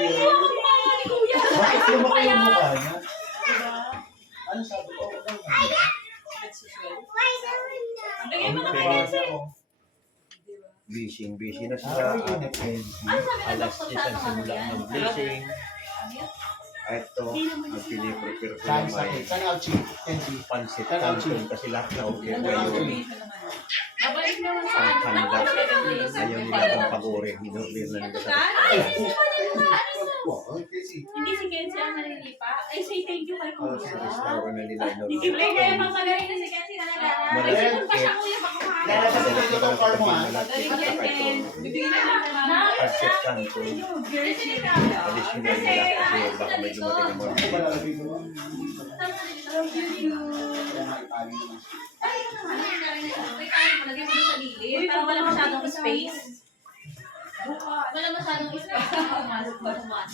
Hawakan mo nga ni Kuya. Bakit lumaki yung mukha niya? Diba? Ano sabi ko? Bigyan mo na kay Kenzie. Busy na siya. Ano sabi ng Alas doktor 10 sa ang ano simula yan? ng blessing. Ano yun? Ito, ang piniprepare ko Saan yung sa may Saan Alchi? Kenzie? pansit canton kasi lahat na okay ngayon. Babalik naman sa Ang ano. handa. Naku, Ayaw nila ng pag-uri. Minurlir na nila sa Ay, hindi pa naman. Wow, Kenzie. Hindi si Kenzie ang nalilipa. Ay, say thank you kay Oh, Kuya. sa restaurant na nila. Hindi kaya mamagaling na si Kenzie talaga. May Malaki. sipon pa siya Kuya baka kumain. Lalabas na dito itong car mo, ha? Magaling Kenzie. Bibigyan na naman. Pansit canton. Very sweet. Additional nila kasi baka may dumating na mga Ito ba lalagay ko? Thank you. Kaya nakitali naman siya. Lagyan mo sa gilid. Parang wala masyadong space. Wala masyadong space. Pumasok ba kumana?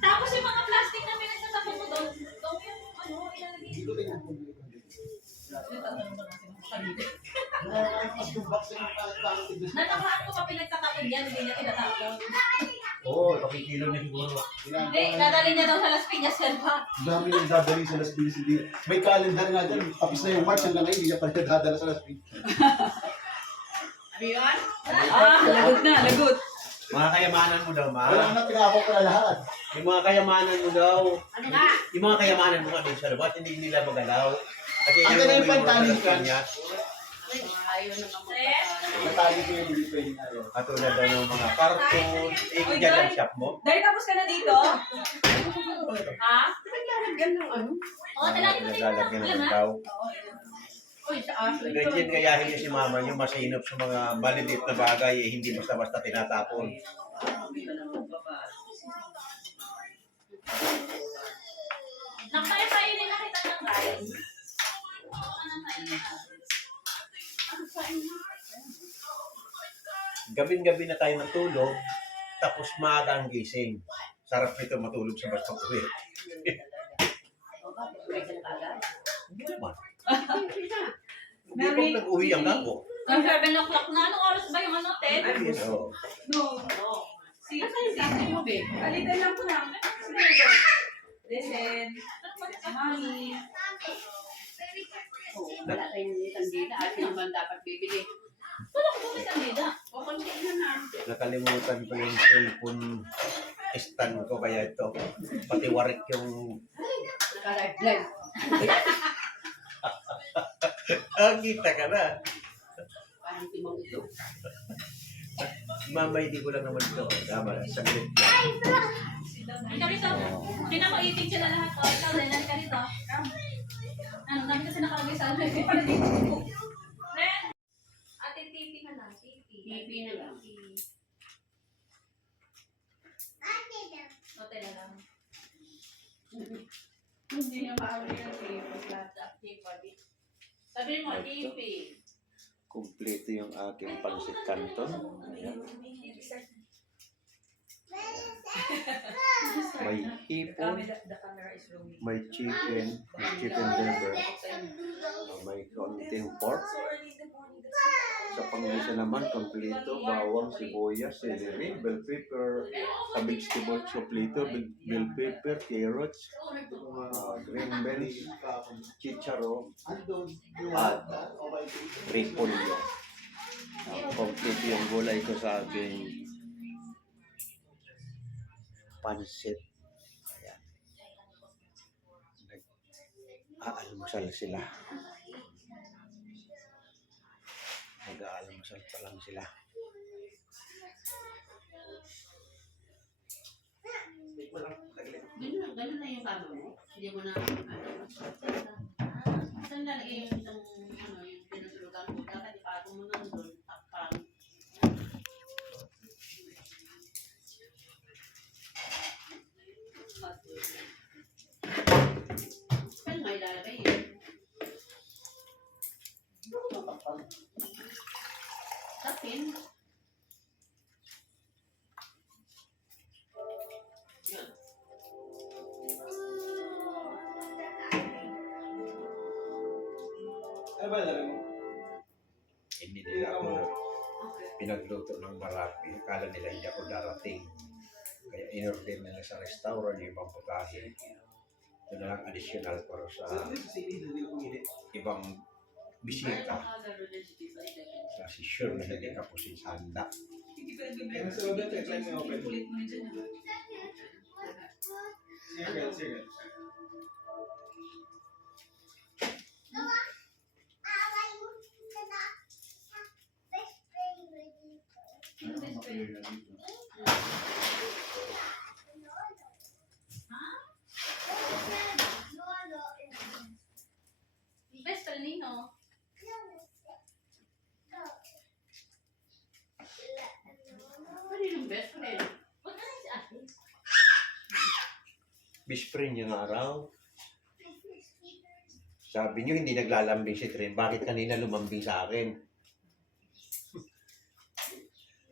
Tapos yung mga plastic na pinagtatapon mo doon, doon yung ano, ilalagay Hindi ko tingnan. Natakaan ko pa pinagtatapon yan, hindi niya tinatapon. Oo, pakikilo na siguro. Hindi, dadalhin niya daw sa Las Piñas yan pa. Dami nang dadali sa Las Piñas. May calendar nga dyan. Tapos na yung March hanggang ngayon, hindi niya pa rin dadala sa Las Piñas. Ano yun? Lagot na, lagot. Mga kayamanan mo daw, ma. Wala na, pinakok ko na lahat. Yung mga kayamanan mo daw. Ano nga? Yung mga kayamanan mo kami sa labas, hindi nila magalaw. Kasi Ang ganda yung pantali ka. Ayaw na Natali ko yung hindi pwede na yun. Katulad daw ng mga karton. Eh, dyan ang shop mo. Dahil tapos ka na dito? Ha? Oo, talagin mo dito. Naglalagyan Wala ng na? daw. Uy, sa aso ito. Ganyan gayahin niya si mama, yung masinop sa mga maliliit na bagay, eh, hindi basta-basta tinatapon. Nakaya-kainin na kita ng rice. Gabing-gabi na tayo natulog, tapos maaga ang gising. Sarap nito matulog sa bas pag-uwi. Hindi naman. Hindi pa nag-uwi ang gago. Ang 7 o'clock na. Anong oras ba yung ano, 10? Oo. No. Sisi mo, babe. Alitan lang ko lang. Listen. Mami. Wala tayong kandila. Atin naman dapat bibili. Wala ko bumit ang nila. Kukunti na na. Nakalimutan ko yung cellphone stand ko, kaya ito. Pati warik yung... Naka-live. Kita ka na. Parang timong ito. Mama, hindi ko lang naman ito. Tama, saglit lang. Ikaw rito. Tinan mo, itig sila lahat. O, ikaw, lelan ka rito. Ano, namin kasi nakalagay sa ano. Ren! Ate, tipi ka lang. Tipi na lang. Hotel na lang. Hindi na maawali ng tipi. Sabi mo, tipi. Kompleto yung aking pansit canton. Ayan. May hipon, may chicken liver, may konting pork. Sa pangisa naman, kompleto, bawang, sibuyas, celery, bell pepper, sa vegetable kompleto, bell pepper, carrots, green beans, chicharo, Andun, yung at repolyo. Kompleto yung gulay ko sa aking pansit. Ayan. Nag-aalmusal sila. Nag-aalmusal pa lang sila. Ganun na yung kamo mo. Hindi mo na, saan lalagay yung isang, yung pinasulutan mo. Dapat ipatong mo lang doon. Takpang. Saan nga ilalagay yun? Tapin. Yan. Ano ba lalagay mo? Hindi nila ako pinagluto ng marami. Akala nila hindi ako darating. Kaya in-order nila sa restaurant yung ibang putahe. Ito na lang additional para sa ibang bisita. Kasi sure na hindi ka po sa handa. Best friend nino. Ano yung best friend? Huwag ka lang si ate. Best friend yung araw. Sabi niyo hindi naglalambing si Trin. Bakit kanina lumambing sa akin?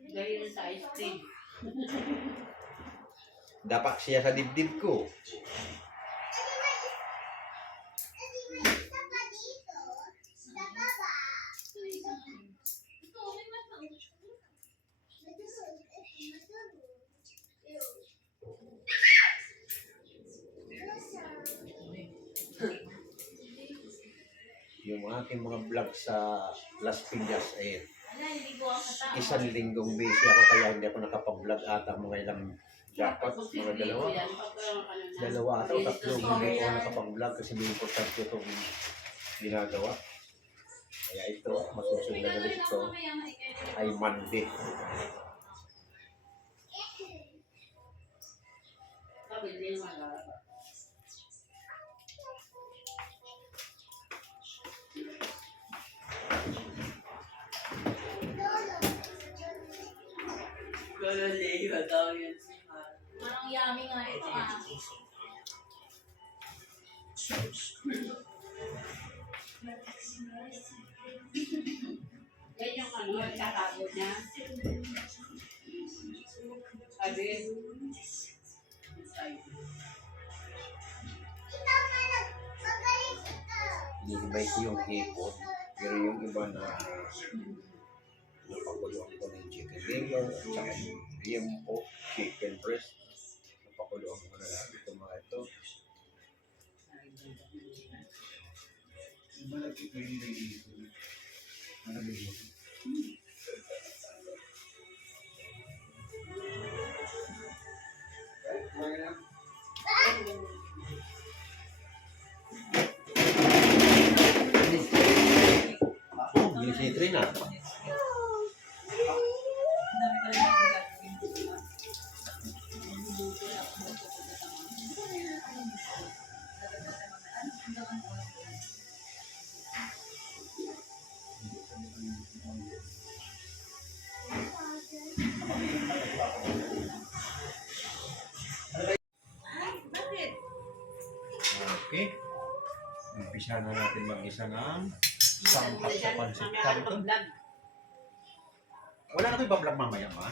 Dahil sa ice cream. Dapat siya sa dibdib ko. Ito, may matang. Yung aking mga vlog sa Las Piñas eh, Wala, hindi ko ang kata. isang linggong busy ako kaya hindi ako nakapag-vlog ata mga ilang dapat, mga dalawa ata o tatlo hindi ako nakapag-vlog kasi may importante itong ginagawa. Kaya ito, masusunod na ulit ito ay Monday. Sabi, hindi naman lalabas. Lolo, daw yun si Mar. Parang yummy nga ito ah. Yan yung ano, tatago niya. Sabi, Hinihimay ko yung hipon, pero yung iba na napakuluan ko ng chicken liver at saka yung liempo, chicken breast. Napakuluan ko na lahat ito mga ito. Malapit na yung lady. Malapit. Oh, bilis ni Trina. Bakit? Okay. Umpisa na natin mag-isa ng sangkap sa pancit canton. Wala na ito ibablog mamaya, ma.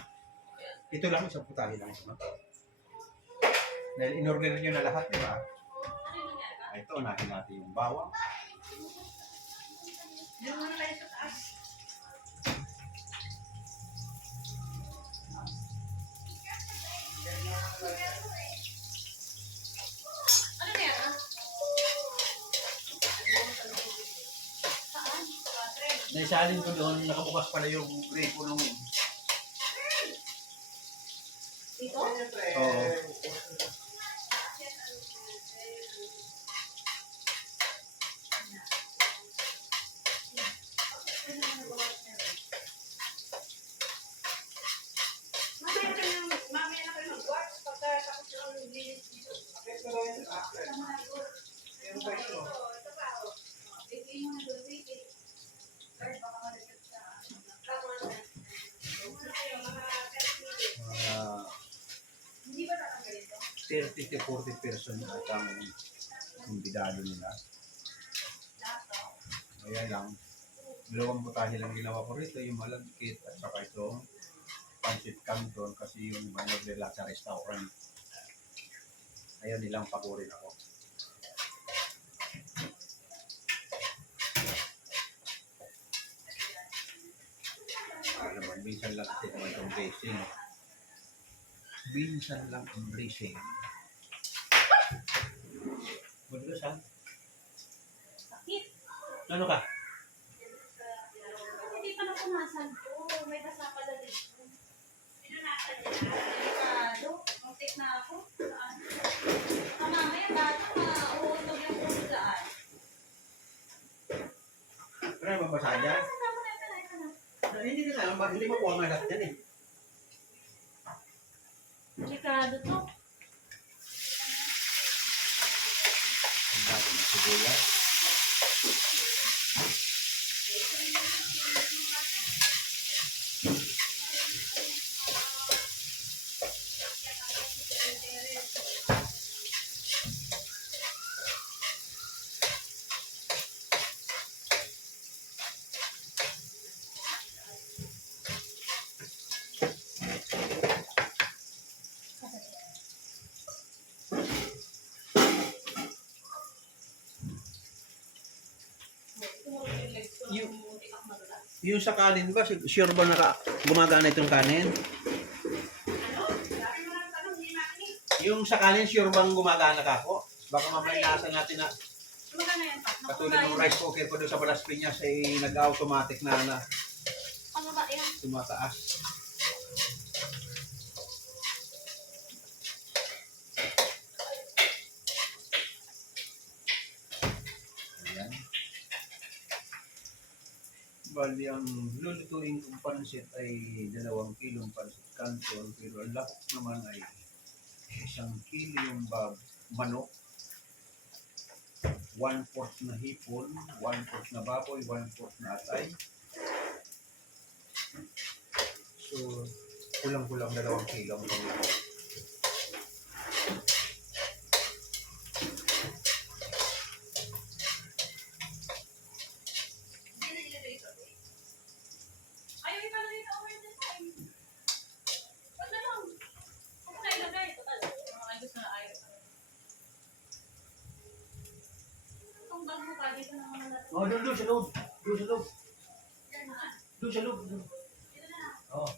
Ito lang, isang putahe lang. Ma. Dahil in-order nyo na lahat, di ba? Ito, unahin natin yung bawang. Diyan muna tayo sa taas. Ano na yan ah? Saan? Naisalin ko doon, nakabukas pala yung gripo nung... Dito? Oo. Mamaya na kayo mag-watch pagkatapos ng linis dito. Hindi ba tatanggalin ito? 30 to 40 person na ang kumbidado nila. Kaya lang, dalawang butahe lang ginawa ko rito, yung malagkit at saka itong pancit canton kasi yung iba nila sa restaurant. Ayaw nilang pagurin ako. Para naman, minsan lang kasi naman itong dressing. Minsan lang ang blessing. Madulas ha? Sakit. Ano ka? Hindi pa napunasan ko. May basa pala dito. Pinunasan niya na. Delikado. Muntik na ako. Mamaya bata, mauutog yung pulaan. Ano yung mabasahan dyan? Hindi na nga, hindi makuha nga lahat yan eh. Delikado to. Ang dati ng sibuyas. Yung sa kanin ba, sure ba gumagana itong kanin? Yung sa kanin, sure bang gumagana ka po? Baka mamaya nasa natin na Magana yan pa. katulad ng rice cooker ko doon sa Balas Piñas ay nag-automatic na Ano ba yan? tumataas. Ayan. Bali, ang lulutuin kong pansit ay 2 kilong pansit canton, pero ang lahok naman ay 1 kilo yung manok, 1/4 na hipon, 1/4 na baboy, 1/4 na atay. So, kulang-kulang 2 kilo ang pangito. Ayaw ipala dito over the time. Wag na lang. Huwag na ilagay. Total. Mga gusto na ayaw. Itong bag mo pa dito ng mga natin. Oh, doon sa loob. Doon sa loob. Yan na. Doon sa loob. Dito na. Oh.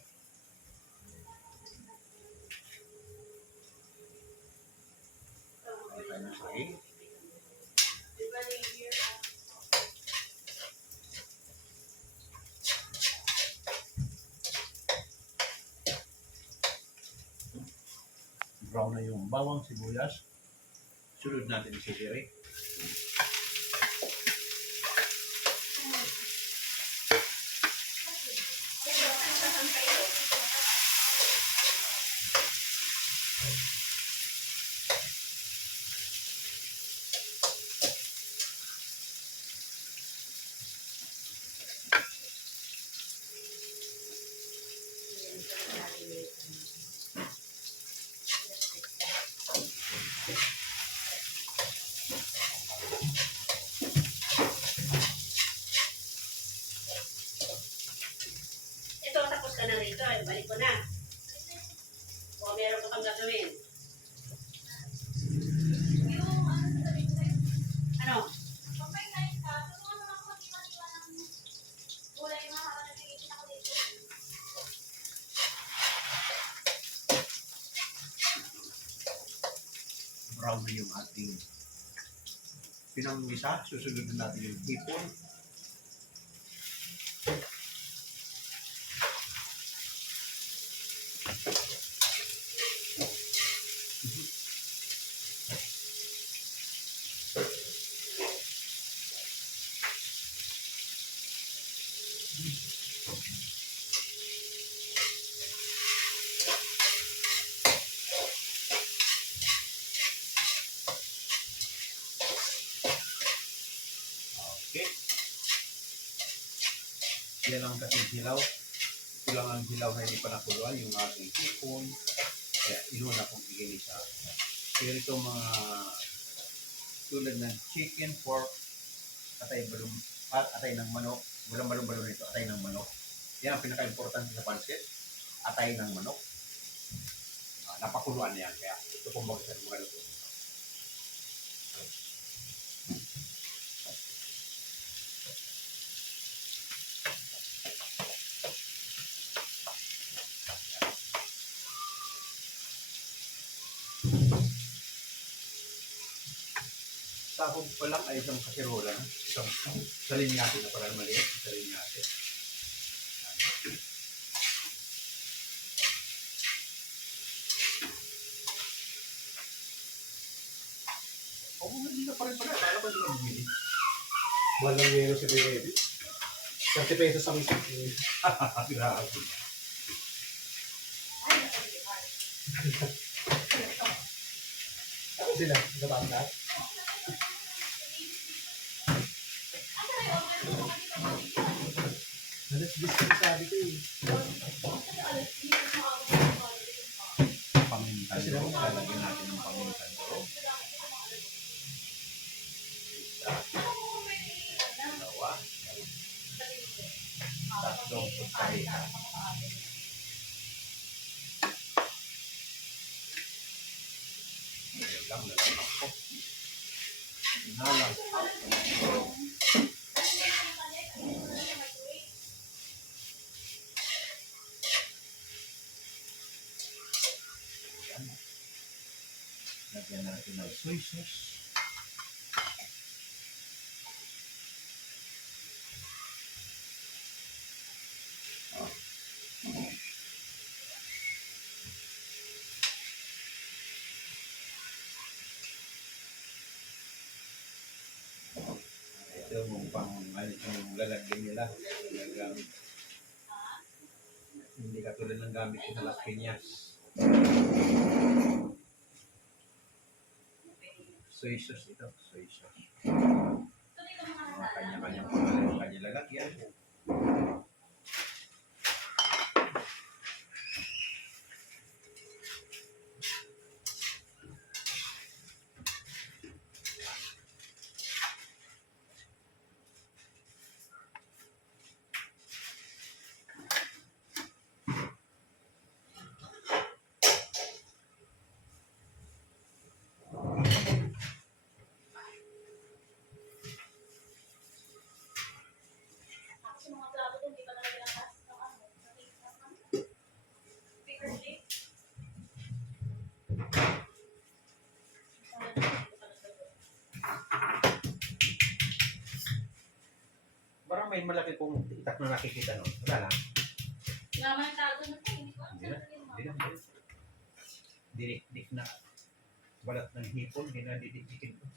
Okay. Brown na yung bawang sibuyas. Sunod natin si sisiri. Ito, tapos ka na rito. Balik ko na. O, meron ka pang gagawin. Yung ano sa sabihin sa'yo. Ano? Pag may kain ka, tulungan mo ako mag-iwa ng gulay na habang nag-iitin ako dito. Brown na yung ating pinanggisa. Susunod na natin yung hipon. Okay. Yan ang kasing hilaw. Ito lang ang hilaw na hindi pa nakuluan, yung ating hipon. Kaya inuna kong iginisa. Pero ito mga tulad ng chicken, pork, atay ng manok, walang balong-balong nito, atay ng manok. Yan ang pinaka-importante sa pansit, atay ng manok. Napakuluan na yan, kaya ito pong mga luto. Sahog pa lang ay isang kasirola. Isang salinyate na parang maliit. Salinyate. Oo, hindi na pa rin pala. Kala ko hindi na bumili. Walang yero si Baby. 30 pesos ang isang. Grabe. Ako sila, gataan na. Alas 10 ko sabi ko eh. Pamintan. Kasi naman, Lalagyan natin ng pamintan. Dalawa. Tatlong putay. Lang ako. Inalang. Lagyan natin ng soy sauce. Ito yung yung lalagyan nila. Ginagamit. Hindi katulad ng gamit ko sa Las Piñas. Soy sauce ito. Soy sauce. Mga kanya-kanyang pangalan yung kanya lalagyan. Parang may malaki pong itak na nakikita nun. Wala lang. Naman ang tago na ito. Hindi ko alam Hindi na. saan Hindi na. Dinik-dik na balat ng hipon. Hindi na didikdikin ko.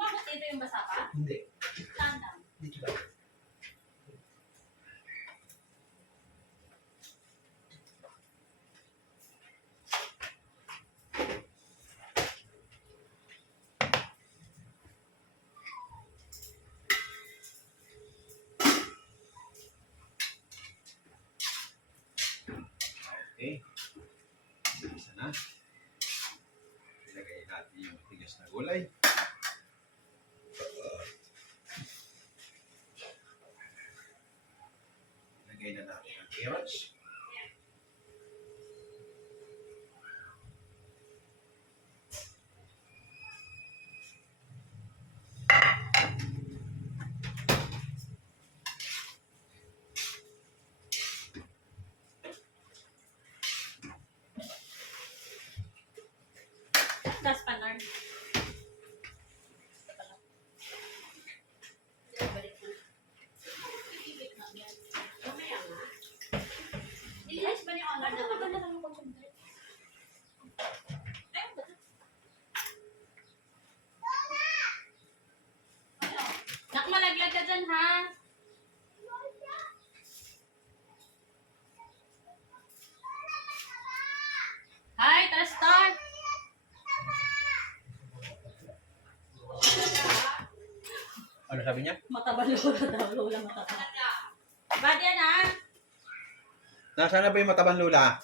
Bakit ito yung basa pa? Hindi. Saan lang? Dito lang. Okay. Isa na. Ilagay natin yung tigas na gulay. Ilagay na natin ang carrots. Gas panar. Balik mo. Pipipit na yan. Mamaya nga. Ilis ba ni Honor na maganda na yung concentrate? Ayun ba? Ano? Nak, malaglag ka dyan, ha? Hi, tara start! Ano sabi niya? Mataba lola daw, lola mataba. Bad yan, ha? Nasaan na ba yung matabang lula?